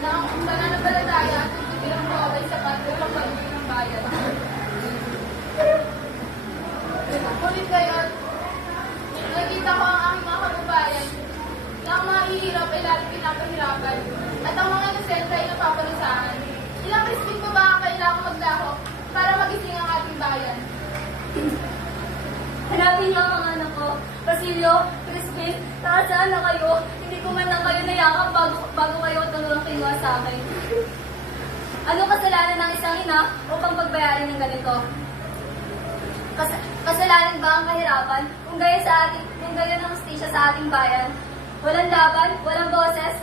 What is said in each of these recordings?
na ang pananampalataya at bilang buo ay sapat upang magbigay ng bayan. Ngunit ngayon, nakita ko ang aking mga kababayan na ang mga ihirap ay lalo pinapahirapan at ang mga inosente ay napaparusahan. Ilang Crispin po ba ang kailangang maglaho para magising ang ating bayan? Hanapin niyo ang mga anak ko. Basilio, Crispin, nakasaan na kayo? Hindi ko man lang kayo nayakap bago kayo tulungang kinuha sa akin. Ano kasalanan ng isang ina upang pagbayarin ng ganito? Kasalanan ba ang kahirapan? Kung gaya ng hustisya sa ating bayan, walang laban, walang boses,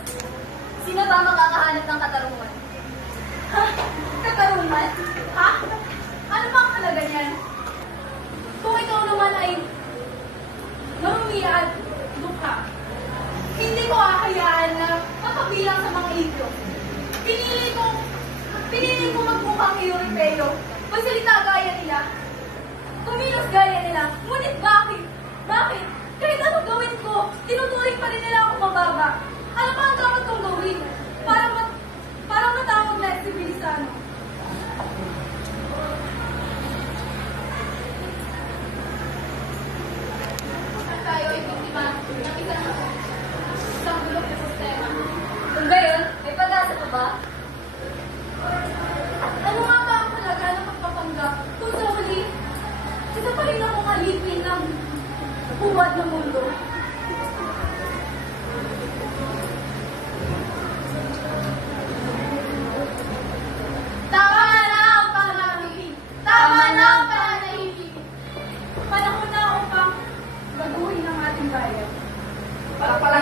sino ba makakahanap ng katarungan? Ha? Katarungan? Ha? Ano ba ang halaga niyan? Kung ikaw naman ay marumi at dukha, hindi ko ahayaan na makabilang sa mga ito. Pinili ko magmukhang Europeo. Magsalita gaya nila. Kumilos gaya nila. Ngunit bakit? Bakit? Kahit anong gawin ko, tinuturing pa rin nila akong mababa. Ano pa ang dapat kong gawin? Para matawag na sibilisano. Tayo ay biktima ng isang bulok na sistema. Kung gayon, may pag-asa pa ba? Ano nga ba ang halaga ng pagpapanggap kung sa huli, isa pa rin akong alipin ng buwad ng mundo? Tama na ang pananahimik! Tama na ang pananahimik! Panahon na upang baguhin ang ating bayan. Para